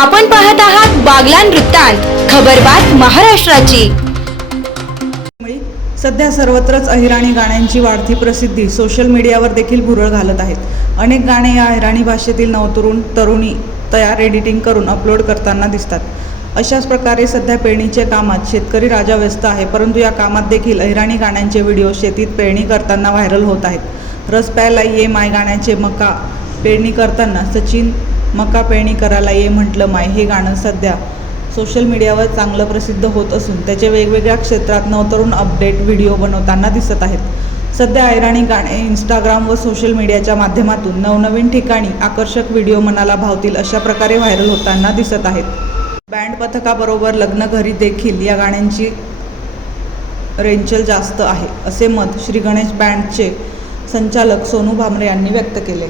आपण पाहत आहात बागलान वृत्तांत खबरबात महाराष्ट्राची. सध्या सर्वत्रच अहिराणी गाण्यांची वाढती प्रसिद्धी सोशल मीडियावर देखील भुरळ घालत आहेत. अनेक गाणे या अहिराणी भाषेतील नवतरुण तरुणी तयार एडिटिंग करून अपलोड करताना दिसतात. अशाच प्रकारे सध्या पेरणीच्या कामात शेतकरी राजा व्यस्त आहे परंतु या कामात देखील अहिराणी गाण्यांचे व्हिडिओ शेतीत पेरणी करताना व्हायरल होत आहेत. रस प्यायला ये माय गाण्याचे मका पेरणी करताना सचिन मका पेरणी करायला ये म्हटलं माय हे गाणं सध्या सोशल मीडियावर चांगलं प्रसिद्ध होत असून त्याचे वेगवेगळ्या क्षेत्रात नवतरुण अपडेट व्हिडिओ बनवताना दिसत आहेत. सध्या ऐराणी गाणे इंस्टाग्राम व सोशल मीडियाच्या माध्यमातून नवनवीन ठिकाणी आकर्षक व्हिडिओ मनाला भावतील अशा प्रकारे व्हायरल होताना दिसत आहेत. बँड पथकाबरोबर लग्न घरी देखील या गाण्यांची रेंचल जास्त आहे असे मत श्री गणेश बँडचे संचालक सोनू भामरे यांनी व्यक्त केले.